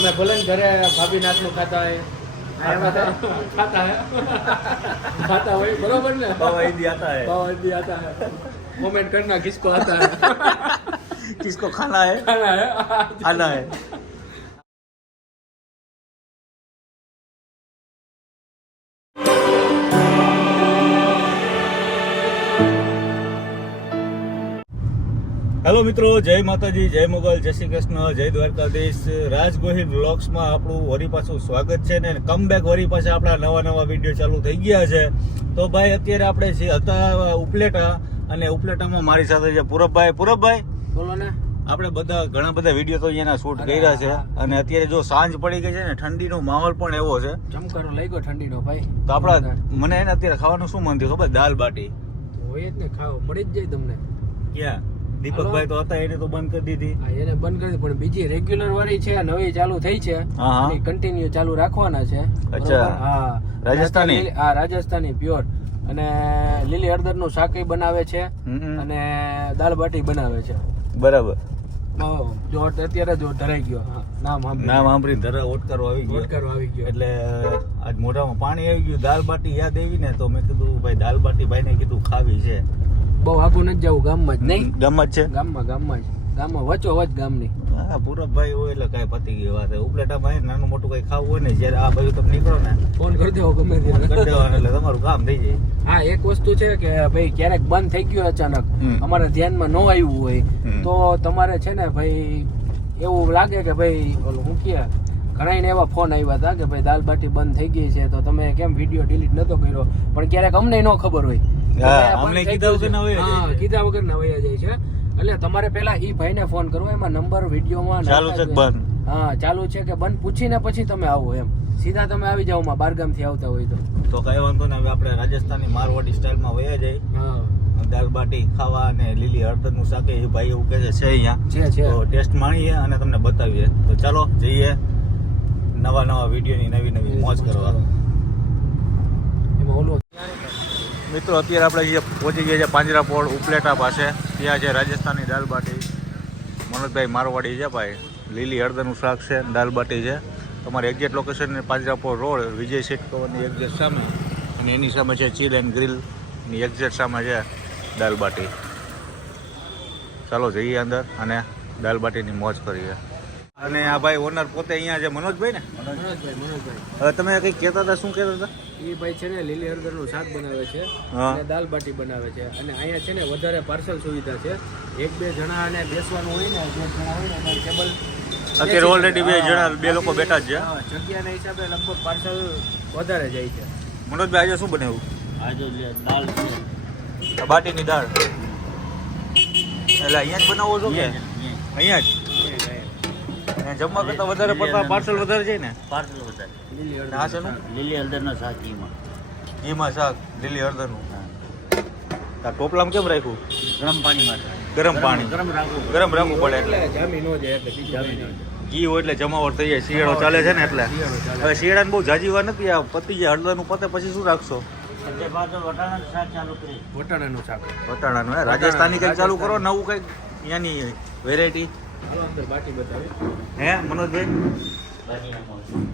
અમે ભલે ઘરે ભાભી નાથનું ખાતા હોય. ખાતા હે ખાતા હોય બરોબર ને? પવાઈદી આતા કરના કિસકો આતા હે. કિસકો ખાના હે? ખાના હે. હેલો મિત્રો જય માતાજી જય મોગલ જય શ્રી કૃષ્ણ જય દ્વારકાધીશ. રાજ ગોહિલ આપણું વરી પાછું સ્વાગત છે ને કમ બેક વરી પાસે આપણા નવા નવા વીડિયો ચાલુ થઈ ગયા છે. તો ભાઈ અત્યારે આપણે જે હતા ઉપલેટા અને ઉપલેટામાં મારી સાથે છે પૂરબભાઈ. પૂરબભાઈ બોલો ને. આપણે બધા ઘણા બધા વીડિયો તો અહીંયા શૂટ કર્યા છે અને અત્યારે જો સાંજ પડી ગઈ છે ને ઠંડીનો માહોલ પણ એવો છે. ચમકારો લઈ ગયો ઠંડીનો ભાઈ. તો આપણા મને એને અત્યારે ખાવાનું શું મન થયું ખબર? દાલ બાટી. હોય જ ને ખાવ મળી જ જાય તમને. ક્યાં? દીપકભાઈ તો હતા એને તો બંધ કરી દીધી. એને બંધ કરી પણ બીજી રેગ્યુલર વાળી છે નવી ચાલુ થઈ છે. હા. કન્ટિન્યુ ચાલુ રાખવાના છે. અચ્છા. હા. રાજસ્થાની? હા રાજસ્થાની પ્યોર અને લીલી હળદરનું શાક બનાવે છે અને દાળ બાટી બનાવે છે. બરાબર. જો અત્યારે જો ધરાઈ ગયો. નામ. નામ સાંભળીને ધરા ઓટકારો આવી ગયો. ઓટકારો આવી ગયો. એટલે આજ મોઢામાં પાણી આવી ગયું દાલ બાટી યાદ આવી ને તો મેં કીધું ભાઈ દાલ બાટી ભાઈને કીધું ખાવી છે. બહુ આગું નથી જવું ગામમાં જ નહીં? ગમત છે? ગામમાં ગામમાં જ. ગામમાં વચ્ચો વચ ગામની. હા પૂરબભાઈ હોય એટલે કાંઈ પતી ગઈ વાત. ઉપલેટામાં ભાઈ નાનું મોટું કઈ ખાવું હોય ને જ્યારે આ બાજુ તમે નીકળો ને ફોન કરી દેવો ગમે ફોન કરી ત્યારે દેવાનું એટલે તમારું કામ થઈ જાય. હા એક વસ્તુ છે કે ભાઈ ક્યારેક બંધ થઈ ગયું અચાનક અમારે ધ્યાનમાં ન આવ્યું હોય તો તમારે છે ને ભાઈ એવું લાગે કે ભાઈ ઓલું હું કે ઘણા એવા ફોન આવ્યા હતા કે ભાઈ દાલ બાટી બંધ થઈ ગઈ છે તો તમે કેમ વીડિયો ડિલીટ નતો કર્યો? પણ ક્યારેક અમને ન ખબર હોય. અમને કીધા વગર નવાઈ હા કીધા વગર નવાઈ જાય છે. એટલે તમારે પહેલા ઈ ભાઈને ફોન કરવો એમાં નંબર વિડીયોમાં ચાલુ છે બંધ? હા ચાલુ છે કે બંધ? પૂછીને પછી તમે આવો એમ. સીધા તમે આવી જાઓ માં બારગામથી આવતા હોય તો. તો કઈ વાંધો ને હવે આપણે રાજસ્થાની મારવાડી સ્ટાઈલમાં વયા જાય હા. દાલ બાટી ખાવા અને લીલી હળદરનું શાક એ ભાઈ એવું કહે છે છે અહીંયા. તો ટેસ્ટ માણીએ અને તમને બતાવીએ. તો ચાલો જઈએ નવા નવા વિડીયોની નવી નવી મોજ કરવા. એમાં ઓલો મિત્રો, અત્યારે આપણે જે પહોંચી ગયા છે પાંજરાપોળ ઉપલેટા પાસે. ત્યાં છે રાજસ્થાનની દાલ બાટી. મનોજભાઈ મારવાડી છે ભાઈ. લીલી હળદરનું શાક છે, દાલ બાટી છે. તમારે exact location Panjrapol road, Vijay Sheth કવરની exact સામે. અને એની સામે છે ચીલ એન્ડ ગ્રીલની એક્ઝેક્ટ સામે છે દાલ બાટી. ચાલો જઈએ અંદર અને દાલ બાટીની મોજ કરીએ. અને આ ભાઈ ઓનર પોતે અહીંયા છે મનોજભાઈ ને? મનોજભાઈ મનોજભાઈ. હવે તમે કંઈક કહેતા હતા શું કહેતા હતા? એ ભાઈ છે ને લીલી હળદરનું શાક બનાવે છે. અને દાલ બાટી બનાવે છે. અને અહીંયા છે ને વધારે પાર્સલ સુવિધા છે. એક બે જણા ને બેસવાનું હોય ને બે જણા હોય ને ટેબલ અત્યારે ઓલરેડી બે જણા બે લોકો બેઠા જ છે. જગ્યાના હિસાબે લગભગ પાર્સલ વધારે જાય છે. મનોજભાઈ આજે શું બનાવ્યું? આજે દાલ આ બાટીની દાળ. એટલે અહીંયા જ બનાવો છો કે? અહીંયા જ? જમવા કરતા વધારે પડતા પાર્સલ વધારે છે ને? પાર્સલ વધારે. લીલી હળદર આ શેનું? લીલી હળદરનો શાક ઘીમાં ઘીમાં શાક લીલી હળદરનું આ ટોપલામાં કેમ રાખ્યું? ગરમ પાણીમાં ગરમ પાણી. ગરમ રાખવું ગરમ રાખવું પડે એટલે. એટલે જામી ન જાય એટલે જામી ન નહીં. ઘી હોય એટલે જમાવટ થઈ જાય. શિયાળો ચાલે છે ને એટલે. હવે શિયાળાને બહુ જાજી વાર નથી આ પતી જાય હળદરનું પતે પછી શું રાખશો? વટાણાનું શાક ચાલુ કરી. વટાણાનું શાક. વટાણાનું હે? રાજસ્થાની કંઈક ચાલુ કરો? નવું કંઈક? અહીંયાની વેરાયટી? હાલો અંદર બાટી બતાવી. હે મનોજભાઈ? રાજસ્થાની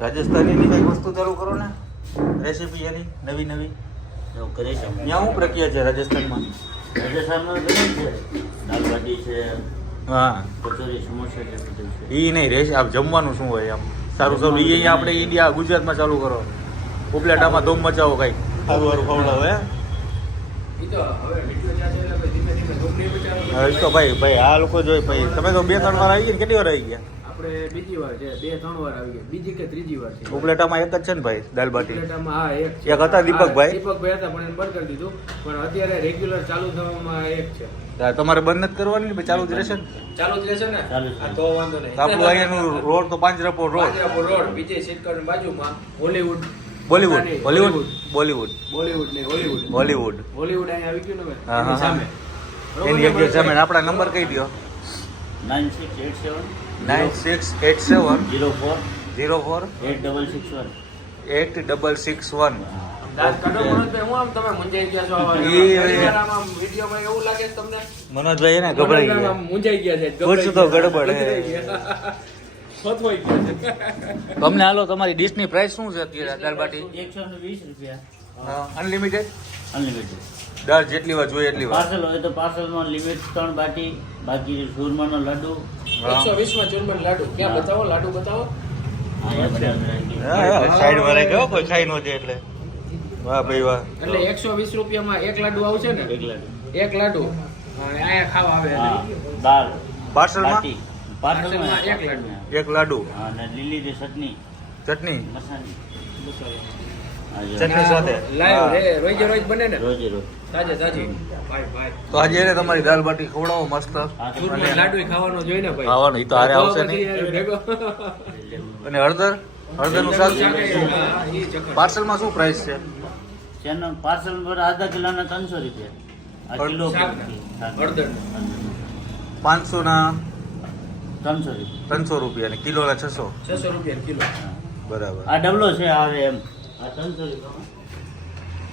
રાજસ્થાનીની કંઈક વસ્તુ ચાલુ કરો ને? રેસીપી એની નવી નવી? એવું કરી ત્યાં શું પ્રક્રિયા છે રાજસ્થાનમાં? રાજસ્થાનમાં દાલ બાટી છે હા. કચોરી સમોસા છે બધું છે. એ નહીં રેસ આમ જમવાનું શું હોય આમ? સારું સારું. એ આપણે ઇન્ડિયા ગુજરાતમાં ચાલુ કરો. ઉપલેટામાં ધોમ મચાવો કઈ. સારું સારું ખવડાવો હે? ઈ તો હવે વીડિયો ચાલે એટલે પછી ધીમે ધીમે ઢોકળી બચાવો હવે તો ભાઈ ભાઈ આ લોકો જોઈ ભાઈ તમે તો બે ત્રણ વાર આવી ગયા કેટલી વાર આવી ગયા? આપણે બીજી વાર છે બે ત્રણ વાર આવી ગયા. બીજી કે ત્રીજી વાર છે? ઉપલેટામાં એક જ છે ને ભાઈ દાલ ઉપલેટામાં હા એક છે. એક હતા દીપકભાઈ. દીપકભાઈ હતા પણ એને બંધ કરી દીધું. પણ અત્યારે રેગ્યુલર ચાલુ થવામાં એક છે. તમારે બંધ નથી કરવાની ને ચાલુ જ રહેશે ને? ચાલુ જ રહેશે ને? ચાલુ જ હા, તો વાંધો નહીં. આપણું અહીંયાનું રોડ તો પાંજરાપોળ રોડ. રોડ વિજય શેટકરની બાજુમાં Hollywood Bollywood Bollywood Bollywood. Bollywood નહીં હોલીવુડ બોલીવુડ. હોલીવુડ અહીંયા આવી ગયું ને સામે. એની એક સામે આપણા નંબર કહી દો nine six eight seven. Nine six eight seven. Zero four. Zero four. Eight double six one. Eight double six one. મનોજભાઈ, તમે મૂંઝાઈ ગયા છો આવા- ઈ- ઘણી વાર આમ આમ વિડીયોમાં એવું લાગે તમને? મનોજભાઈ એને ગભરાઈ ગયા. મૂંઝાઈ ગયા છે પૂછ તો ગડબડ તમને હાલો તમારી ડીશની પ્રાઇસ શું છે અત્યારે દાળ બાટી? એકસો વીસ રૂપિયા. અનલિમિટેડ અનલિમિટેડ દાળ જેટલી વાર જોઈએ એટલી વાર. પાર્સલ હોય તો પાર્સલમાં લિમિટ ત્રણ બાટી બાકી સુરમાનો લાડુ. એકસો વીસમાં ચૂરમન લાડુ. ક્યાં બતાવો? લાડુ બતાવો. સાઈડમાં રાખ્યો કોઈ ખાઈ નો છે એટલે. વાહ ભાઈ વાહ. એટલે એકસો વીસ રૂપિયામાં એક લાડુ આવશે ને? એક લાડુ. એક લાડુ. અહીંયા ખાવા આવે દાળ. પાર્સલમાં? પાર્સલમાં એક લાડુ. એક લાડુ. અને લીલી જે ચટણી. ચટણી? મસાલી. ચટણી સાથે લાઈવ રોજે રોજ બને ને. રોજે રોજ. તાજે તાજી. ભાઈ ભાઈ. તો આજે એને તમારી દાળ બાટી ખવડાવો મસ્ત. લાડુ ખાવાનો જોઈએ ને ભાઈ. ખાવાનું, ઈ તો હારે આવશે નહીં. અને હળદર? હળદરનું શાક? પાર્સલમાં પાર્સલમાં શું પ્રાઇસ છે? તેનો પાર્સલ પર આધા કિલોના ત્રણસો રૂપિયા. આ કિલો. પાંચસો ના ત્રણસો રૂપિયા. ત્રણસો રૂપિયા અને કિલોના છસો? છસો રૂપિયા કિલો. બરાબર. આ ડબલો છે આવે એમ.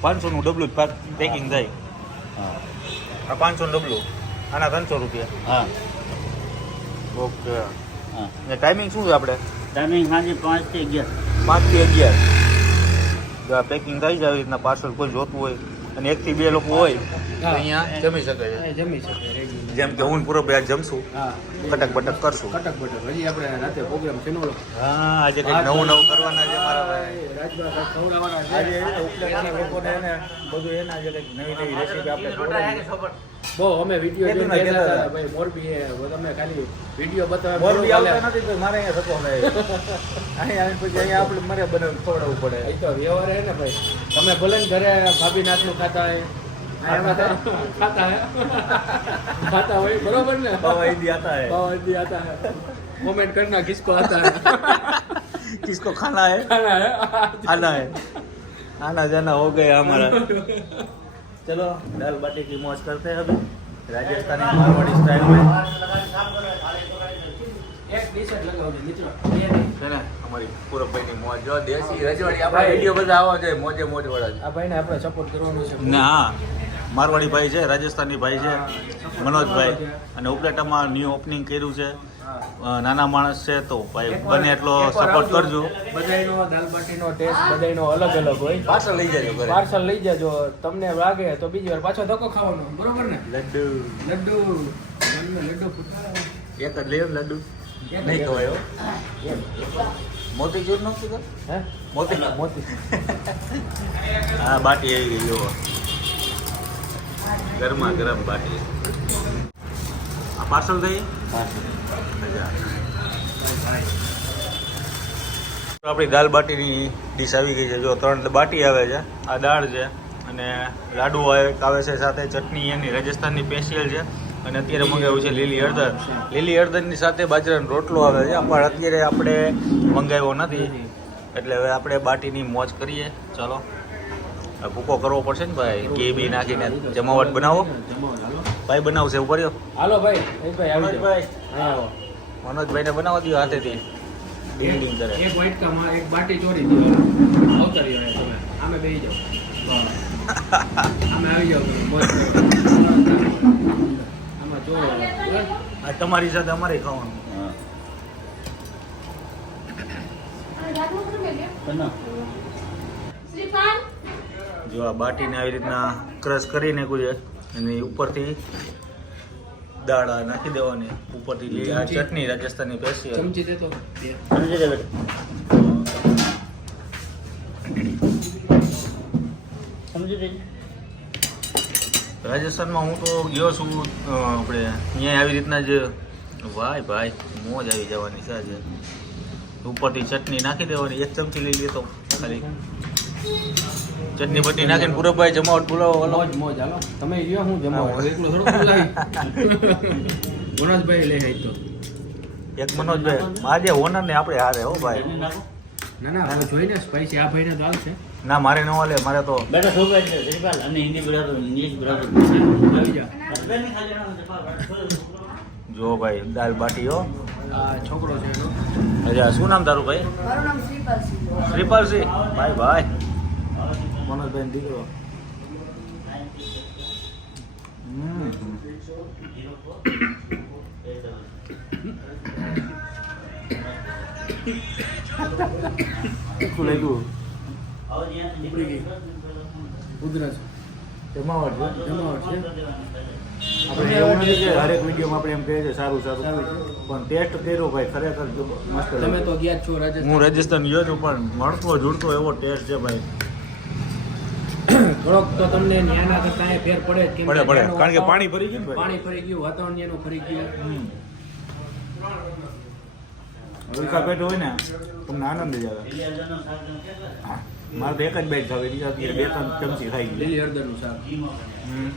પાંચસો નું ડબલું પેકિંગ થાય. હા. આ પાંચસો નું ડબલું. આના ત્રણસો રૂપિયા. હા. ઓકે. હા. ને ટાઈમિંગ શું છે આપણે? ટાઈમિંગ સાંજે પાંચથી અગિયાર. પાંચથી અગિયાર. પેકિંગ થાય જાય આવી રીતના પાર્સલ કોઈ જોતું હોય. અને એક થી બે લોકો હોય તો અહીંયા જમી શકે છે. જમી શકે જેમ કે હું પૂરો ભાઈ જમશું કટક બટક કરશું. કટક બટક. હજી આપણે રાતે પ્રોગ્રામ છે. નો હા આજે કંઈક નવું નવું કરવાના છે મારા ભાઈ. રાજભા કાંઈક ખવડાવવાના છે. આજે એને લોકોને એને બધું એના જે કંઈક નવી નવી રેસીપી આપણે. બહુ અમે વીડિયો જોઈને ગયા હતા તમે ખાલી વીડિયો બતાવે મોરબી મારે અહીંયા થતો પછી અહીંયા આપણે મારે બને ખવડાવવું પડે. તો વ્યવહાર હે ને ભાઈ. તમે ભલે ઘરે ભાભી નાથનું ખાતા ખાતા હોય બરોબર ને? કોમેન્ટ કરના કિસકો આતા હે. ખાના હે? ખાના હે? આના હે. આના જાના હો ગયા હમારા चलो दाल बाटी की मौज करते हैं अभी राजस्थानी मारवाड़ी स्टाइल में એક ડીશ જ લગાવજો મિત્રો બે નહીં. છે ને અમારી પૂરબભાઈની મોજ જો દેશી રજવાડી આપણા વિડીયો બધા આવવા જોઈએ મોજે મોજ વાળા છે આ ભાઈને આપણે સપોર્ટ કરવાનો છે ના મારવાડી ભાઈ છે રાજસ્થાની ભાઈ છે મનોજભાઈ અને ઉપલેટામાં ન્યૂ ઓપનિંગ કર્યું છે. નાના માણસ છે તો ભાઈ બને એટલો સપોર્ટ કરજો. બધાનો દાલબાટીનો ટેસ્ટ બધાયનો અલગ અલગ હોય. પાર્સલ લઈ જજો ઘરે. પાર્સલ લઈ જજો. તમને લાગે તો બીજી વાર પાછો ધક્કો ખાવાનો. બરોબર ને? લડ્ડુ. લડ્ડુ. લડ્ડુ. એક જ લેવ લડ્ડુ. નહીં. ખવાય હો. મોતીચૂર નો કીધો? હે? મોતી. મોતી. હા બાટી આવી ગઈ જો ગરમા ગરમ બાટી. પાર્સલ થઈ? આપણી દાલ બાટીની ડીશ આવી ગઈ છે. જો ત્રણ બાટી આવે છે. આ દાળ છે અને લાડુ આવે છે સાથે ચટણી એની રાજસ્થાનની સ્પેશિયલ છે. અને અત્યારે મંગાવ્યું છે લીલી હળદર. લીલી હળદરની સાથે બાજરાનો રોટલો આવે છે. પણ અત્યારે આપણે મંગાવ્યો નથી. એટલે હવે આપણે બાટીની મોજ કરીએ. ચાલો. ભૂકો કરવો પડશે ને ભાઈ? ઘી બી નાખીને જમાવટ બનાવો. ભાઈ બનાવશે એવું કર્યો હાલો ભાઈ ભાઈ આવી મનોજભાઈ. હા, મનોજભાઈને બનાવવા દો હાથેથી. ડીંગ ડીંગ કરે. એક વાટકામાં એક બાટી ચોરી દો અવતરી હવે તમે. આમે બેસી જાઓ. આમે આવી જાઓ ચોરો આ તમારી સાથે અમારે ખાવાનું. જો આ બાટીને આવી રીતના ક્રશ કરીને નાખ્યું છે અને ઉપરથી દાળ નાખી દેવાની. ઉપરથી આ ચટણી રાજસ્થાની સ્પેશિયલ ચમચી લે સમજી લે રાજસ્થાનમાં હું તો ગયો છું આપણે અહીંયા આવી રીતના જ. ભાઈ ભાઈ મોજ આવી જવાની છે આજે. ઉપરથી ચટણી નાખી દેવાની એક ચમચી લઈ લેતો ખાલી. ચટણી બટની નાખીને પૂરબભાઈ જમાવટ બોલાવો ઓલો મોજ મોજ હાલો. તમે લ્યો હું જમાવો. એકલો થોડો મનોજભાઈ લઈ આવી તો એક મનોજભાઈ આજે ઓનર ને આપણે હારે હો ભાઈ. ના ના હવે જોઈને સ્પાઈસી આ ભાઈને તો આવશે ના મારે ન હાલે મારે તો બેટા છોકરા છે શ્રીપાલ અને હિન્દી બરાબર ઇંગ્લિશ બરાબર. આવી જા. જો ભાઈ દાલ બાટી હો. આ છોકરો છે એનો. અચ્છા શું નામ તારું ભાઈ? મારું નામ શ્રીપાલ છે શ્રીપાલસિંહ. ભાઈ ભાઈ. મનોજભાઈ દીકરો લાગ્યું. ઉધરસ. જમાવટ છે જમાવટ છે આપણે એવું નથી કે હરેક વિડીયોમાં આપણે એમ કહે છે સારું સારું. પણ ટેસ્ટ કર્યો ભાઈ ખરેખર મસ્ત તમે તો ગયા જ છો રાજસ્થાન. હું રાજસ્થાન ગયો છું પણ મળતો જુડતો એવો ટેસ્ટ છે ભાઈ. થોડોક તો તમને ન્યાના કરતા ફેર પડે જ પડે, પડે. કારણ કે પાણી ભરી ગયું પાણી ફરી ગયું વાતાવરણ એનું ફરી ગયું હમ. પેટ હોય ને તમને આનંદ જ આવે. મારે તો એક જ બાઈટ ખાવી બીજા બે ત્રણ ચમચી ખાઈ ગઈ લીલી હળદરનું શાક હમ.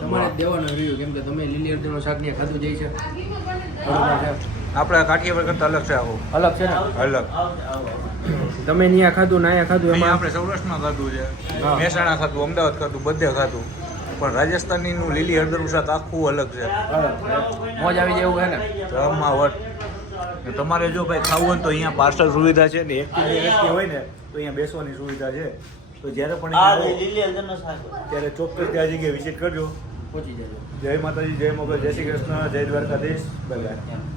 તમારે જ દેવાનો રહ્યું કેમ કે તમે લીલી હળદરનું શાક ને ખાધું જાય છે આપણે કાઠિયાવાડ કરતા અલગ છે આવું. અલગ છે ને? અલગ. તમે ત્યાં ખાધું ને અહીંયા ખાધું એમાં? આપણે સૌરાષ્ટ્રમાં ખાધું છે મહેસાણા ખાધું અમદાવાદ ખાધું બધે ખાધું. પણ રાજસ્થાનીનું લીલી હળદર શાક આખું અલગ છે. મોજ આવી જેવું એવું છે ને? જમાવટ. વટ તમારે જો ભાઈ ખાવું હોય તો અહીંયા પાર્સલ સુવિધા છે ને એક બે વ્યક્તિ હોય ને તો અહીંયા બેસવાની સુવિધા છે. તો જ્યારે પણ આ અહીંયા આવો, લીલી હળદરનો શાક ત્યારે ચોક્કસ ત્યાં જગ્યાએ વિઝિટ કરજો. પહોંચી જજો. જય માતાજી જય મોગલ જય શ્રી કૃષ્ણ જય દ્વારકાધીશ. Bye bye.